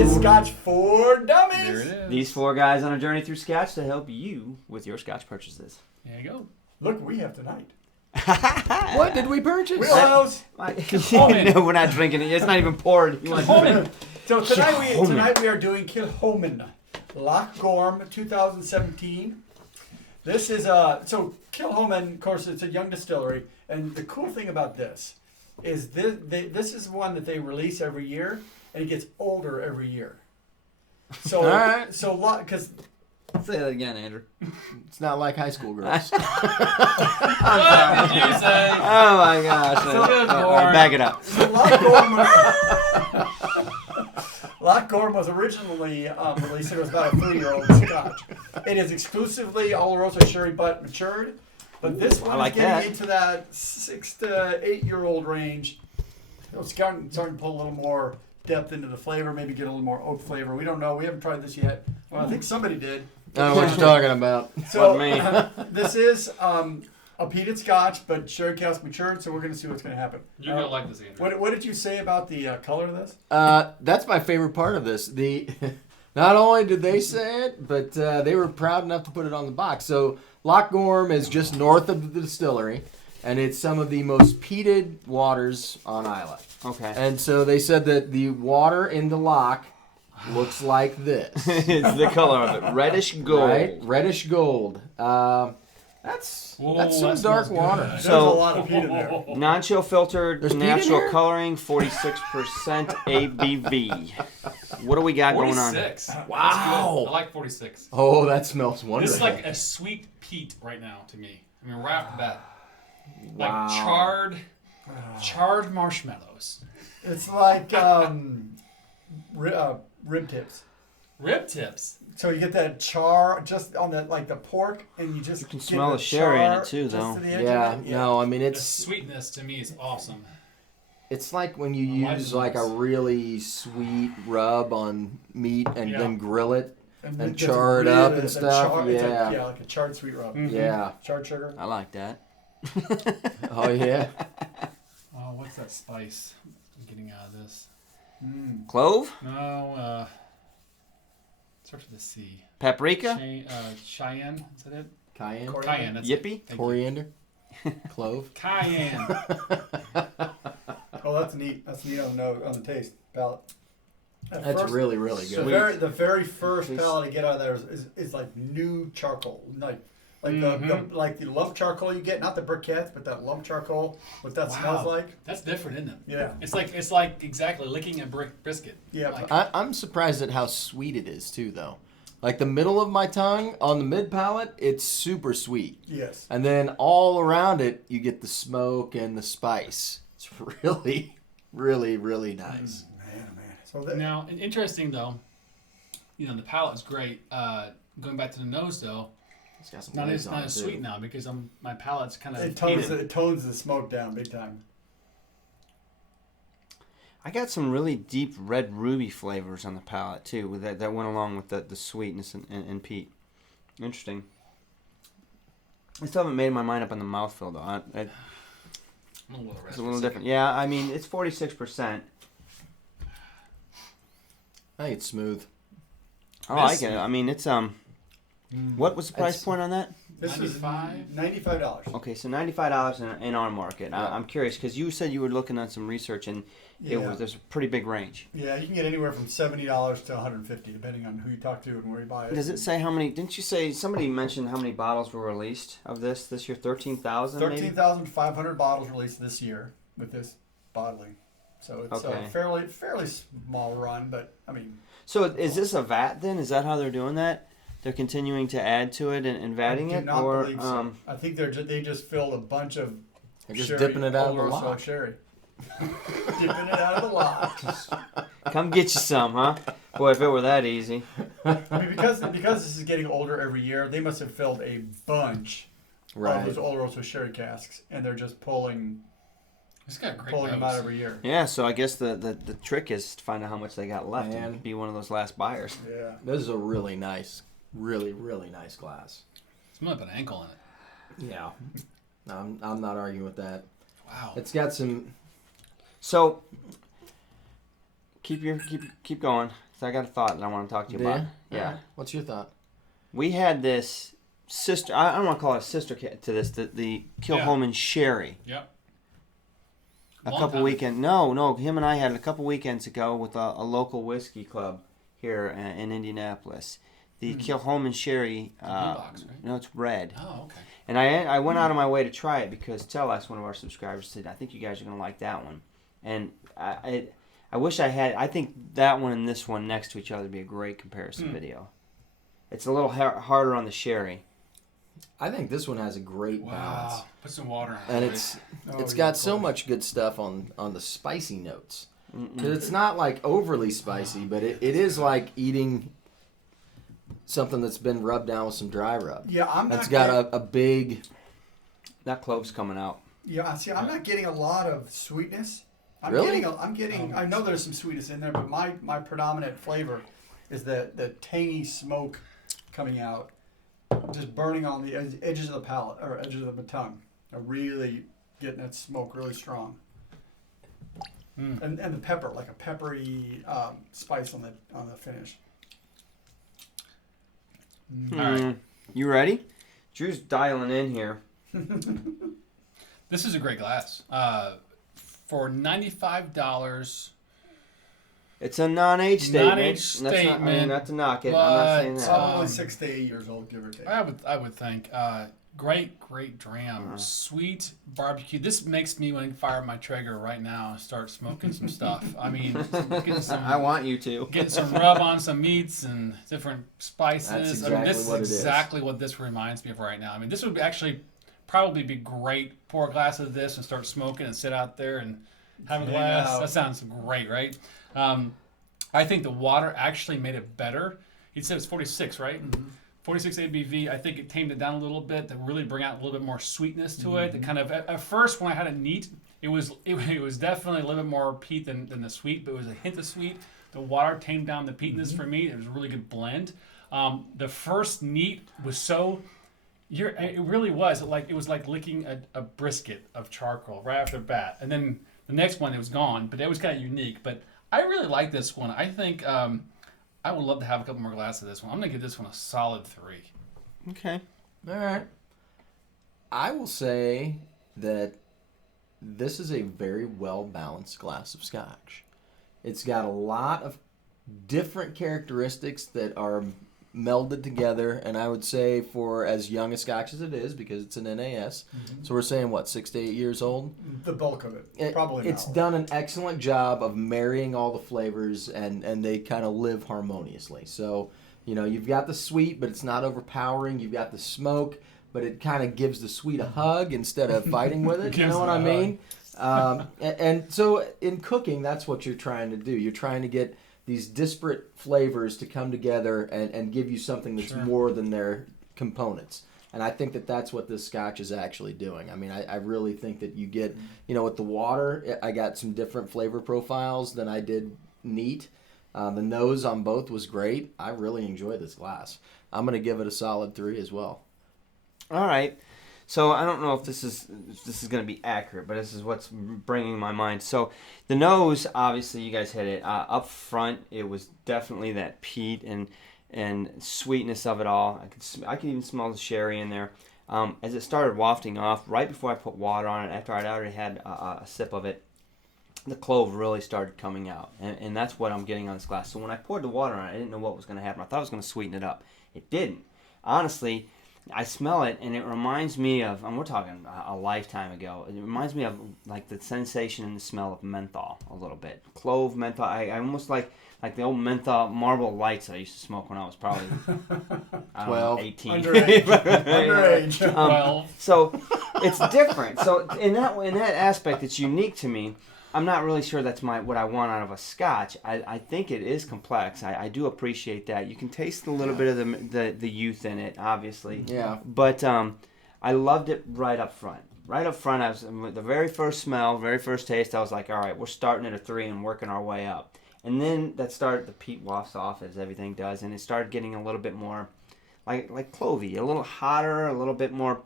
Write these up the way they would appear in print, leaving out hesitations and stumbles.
is Scotch for Dummies. There it is. These 4 guys on a journey through Scotch to help you with your Scotch purchases. There you go. Look, we have tonight. What did we purchase? Wheelhouse. No, we're not drinking it. It's not even poured. You want to drink it? So tonight we are doing Kilchoman Loch Gorm 2017. This is so Kilchoman, of course, it's a young distillery, and the cool thing about this is this is one that they release every year, and it gets older every year. So because Say that again, Andrew. It's not like high school girls. What did you say? Oh my gosh. Good Lord. Back it up. so Loch Gorm was originally released. It was about a 3-year-old Scotch. It is exclusively Oloroso sherry butt matured, but this one is getting into that 6 to 8-year-old range. It's starting to pull a little more depth into the flavor, maybe get a little more oak flavor. We don't know. We haven't tried this yet. Well, I think somebody did. I don't know what you're talking about. So me. This is a peated Scotch, but sherry cask matured. So we're going to see what's going to happen. You're going to like this, Andrew. What did you say about the color of this? That's my favorite part of this. Not only did they say it, but they were proud enough to put it on the box. So Loch Gorm is just north of the distillery, and it's some of the most peated waters on Islay. Okay. And so they said that the water in the loch looks like this. It's the color of it. Reddish gold. Right? Reddish gold. That's some dark water. There's So- a lot of peat in there. Non-chill filtered, There's peat in natural here? coloring, 46% ABV. What do we got going on? 46. Wow. I like 46. Oh, that smells wonderful. This is like a sweet peat right now to me. I mean, right off the bat. Like Wow. charred marshmallows. It's like rib tips. Rib tips. So you get that char just on the the pork, and you just can get smell the sherry in it too, just though. to the edge Yeah, of it. no, I mean The it's sweetness to me is awesome. it's like when you I like use like a this. really sweet rub on meat and Yeah. then grill it. And And it gets char it up and it's a stuff, it's yeah. like a charred sweet rub. Yeah. Charred sugar. I like that. Oh yeah. Oh, what's that spice I'm getting out of this? Clove? No, starts with a C. Paprika? Cheyenne, is that it? Cayenne. Cayenne, that's Yippee? it. Thank you. Coriander. Clove. Cayenne. Oh, that's neat. That's neat on the taste palate. At That's first, really, really the good. very first palate to get out of there is like new charcoal, like the lump charcoal you get, not the briquettes, but that lump charcoal. What that smells like. That's different, isn't it? Yeah. It's like exactly licking a biscuit. Yeah. Like, I'm surprised at how sweet it is too, though. Like the middle of my tongue on the mid palate, it's super sweet. Yes. And then all around it, you get the smoke and the spice. It's really, really, really nice. Man. So now, interesting though, the palate is great. Going back to the nose though, It's got some not legs as on it, too. sweet now because my palate's kind of it tones the smoke down big time. I got some really deep red ruby flavors on the palate too. With that went along with the sweetness and peat. Interesting. I still haven't made my mind up on the mouthfeel though. It's a little different. Yeah, I mean it's 46%. I think it's smooth. I like it. I mean it's What was the price point on that? This is $95? $95. Okay, so $95 in our market. Yeah. I'm curious because you said you were looking at some research and there's a pretty big range. Yeah, you can get anywhere from $70 to $150, depending on who you talk to and where you buy it. Does it say how many? Didn't you say somebody mentioned how many bottles were released of this year? 13,000. 13,500 bottles released this year with this bottling. So it's Okay. a fairly small run, but I mean. So is this a vat then? Is that how they're doing that? They're continuing to add to it and vatting I it, do not or believe so. I think they just filled a bunch of. They're just sherry, dipping it out of the Oloroso lock. Sherry. Dipping it out of the lock. come get you some, huh? Boy, if it were that easy. I mean, because this is getting older every year, they must have filled a bunch of Right. those Oloroso Sherry casks, and they're just pulling It's got a great them out nose. every year. Yeah, so I guess the trick is to find out how much they got left Man. and be one of those last buyers. Yeah. This is a really nice, really, really nice glass. It's more like an ankle in it. Yeah. I'm not arguing with that. Wow. It's got some. So, keep going. So I got a thought that I want to talk to you about. Yeah. Right. What's your thought? We had this sister. I don't want to call it a sister to this. The Kilchoman Sherry. Yep. A couple weekends. No. Him and I had it a couple weekends ago with a local whiskey club here in Indianapolis. The Kilchoman Sherry. Box, right? No, it's red. Oh, okay. And I went out of my way to try it because Telex, one of our subscribers, said, I think you guys are going to like that one. And I wish I had. I think that one and this one next to each other would be a great comparison video. It's a little harder on the sherry. I think this one has a great balance. Wow. Put some water in it. And it's got so much good stuff on the spicy notes. It's not like overly spicy, but it is like eating something that's been rubbed down with some dry rub. Yeah, It's got a big... That clove's coming out. Yeah, see, I'm not getting a lot of sweetness. Really? I'm getting. I know there's some sweetness in there, but my predominant flavor is the tangy smoke coming out, just burning on the edges of the palate or edges of the tongue. I'm really getting that smoke really strong. And the pepper, like a peppery spice on the finish. All right. You ready? Drew's dialing in here. This is a great glass. For $95. It's a non-age statement. Non-age statement. Not to knock it. I'm not saying that. Probably 6 to 8 years old, give or take. I would think. Great dram. Sweet barbecue. This makes me want to fire my Traeger right now and start smoking some stuff. I mean, getting some, I want you to. Getting some rub on some meats and different spices. That's exactly this what it is is. exactly what this reminds me of right now. I mean, this would actually probably be great. Pour a glass of this and start smoking and sit out there and have a glass. Yeah. That sounds great, right? I think the water actually made it better. He said it's 46, right? 46 ABV. I think it tamed it down a little bit to really bring out a little bit more sweetness to it. It kind of at first when I had it neat, it was definitely a little bit more peat than the sweet, but it was a hint of sweet. The water tamed down the peatiness for me. It was a really good blend. The first neat was so. It really was it was like licking a brisket of charcoal right after the bat, and then the next one it was gone, but it was kind of unique. But I really like this one. I think I would love to have a couple more glasses of this one. I'm gonna give this one a solid 3. Okay. All right. I will say that this is a very well-balanced glass of scotch. It's got a lot of different characteristics that are melded together, and I would say for as young a scotch as it is, because it's an NAS, so we're saying, 6 to 8 years old? The bulk of it, probably It's not. done an excellent job of marrying all the flavors, and they kind of live harmoniously. So, you've got the sweet, but it's not overpowering. You've got the smoke, but it kind of gives the sweet a hug instead of fighting with it. You know what I mean? And so in cooking, that's what you're trying to do. You're trying to get these disparate flavors to come together and give you something that's more than their components. And I think that that's what this scotch is actually doing. I mean, I really think that you get, with the water, I got some different flavor profiles than I did neat. The nose on both was great. I really enjoyed this glass. I'm going to give it a solid 3 as well. All right. So I don't know if this is going to be accurate, but this is what's bringing my mind. So the nose, obviously, you guys hit it. Up front, it was definitely that peat and sweetness of it all. I could even smell the sherry in there. As it started wafting off, right before I put water on it, after I'd already had a sip of it, the clove really started coming out. And that's what I'm getting on this glass. So when I poured the water on it, I didn't know what was going to happen. I thought it was going to sweeten it up. It didn't. Honestly, I smell it, and it reminds me of, and we're talking a lifetime ago, it reminds me of like the sensation and the smell of menthol a little bit. Clove, menthol, I almost like the old menthol Marlboro Lights I used to smoke when I was probably, 18. Underage. 12. So it's different. So in that aspect, it's unique to me. I'm not really sure that's what I want out of a scotch. I think it is complex. I do appreciate that. You can taste a little bit of the youth in it, obviously. Yeah. But I loved it right up front. Right up front, the very first smell, very first taste, I was like, all right, we're starting at a 3 and working our way up. And then the peat wafts off as everything does, and it started getting a little bit more like clovey, a little hotter, a little bit more,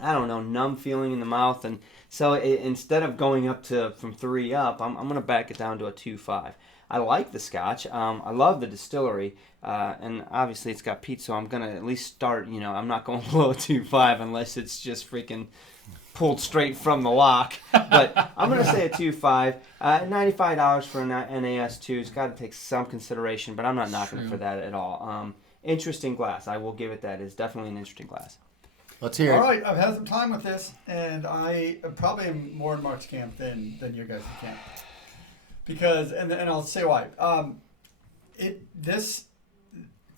I don't know, numb feeling in the mouth. And so instead of going up from 3 up, I'm going to back it down to a 2.5. I like the Scotch. I love the distillery, and obviously it's got peat, so I'm gonna at least start. I'm not going below a 2.5 unless it's just freaking pulled straight from the lock. But I'm gonna say a 2.5. $95 for an NAS2 has got to take some consideration, but I'm not knocking it for that at all. Interesting glass. I will give it that. It's definitely an interesting glass. Let's hear it. All right, I've had some time with this, and I probably am more in Mark's camp than your guys' camp. Because, and I'll say why.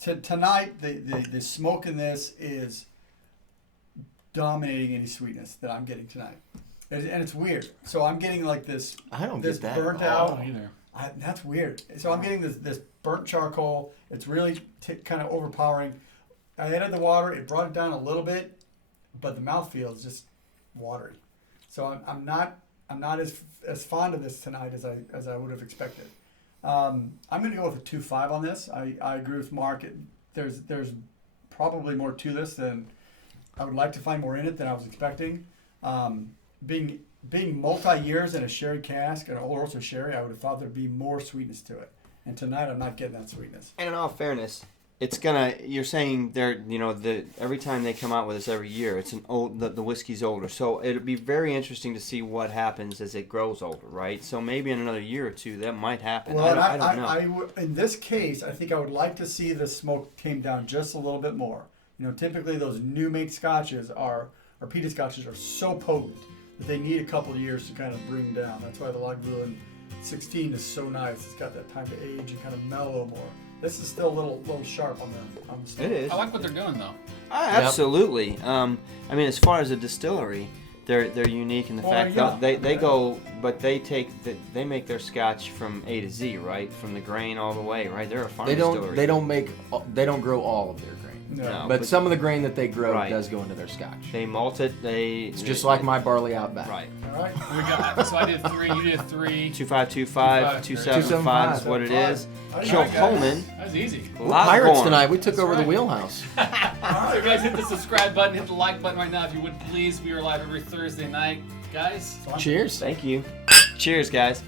Tonight, the smoke in this is dominating any sweetness that I'm getting tonight. And it's weird. So I'm getting like this, I don't this get that burnt at all. out. Either. That's weird. So I'm getting this burnt charcoal. It's really kind of overpowering. I added the water. It brought it down a little bit, but the mouthfeel is just watery. So I'm not as fond of this tonight as I would have expected. I'm going to go with a 2.5 on this. I agree with Mark. There's probably more to this than I would like to find more in it than I was expecting. Being multi-years in a sherry cask, an Old Roaster sherry, I would have thought there'd be more sweetness to it. And tonight I'm not getting that sweetness. And in all fairness, you're saying every time they come out with this every year, it's the whiskey's older. So it'll be very interesting to see what happens as it grows older, right? So maybe in another year or two that might happen. Well, I don't know. in this case, I think I would like to see the smoke came down just a little bit more. Typically those new make scotches or peated scotches are so potent that they need a couple of years to kind of bring down. That's why the Lagavulin 16 is so nice. It's got that time to age and kind of mellow more. This is still a little sharp on the stomach. It is. I like what they're doing though. Absolutely. As far as a distillery, they're unique in the fact that they make their Scotch from A to Z, right? From the grain all the way, right? They're a farm distillery. They don't grow all of their grain. No. But some of the grain that they grow Right. does go into their Scotch. They malt it. It's just like my barley outback. Right. All right. We got. So I did 3. You did 3. 2.5, 2.75 is what it is. Kilchoman That was easy. We're Loch pirates Gorm. tonight. We took That's over the right. wheelhouse. So guys, hit the subscribe button, hit the like button right now if you would please. We are live every Thursday night, guys. Cheers. Thank you. Cheers, guys.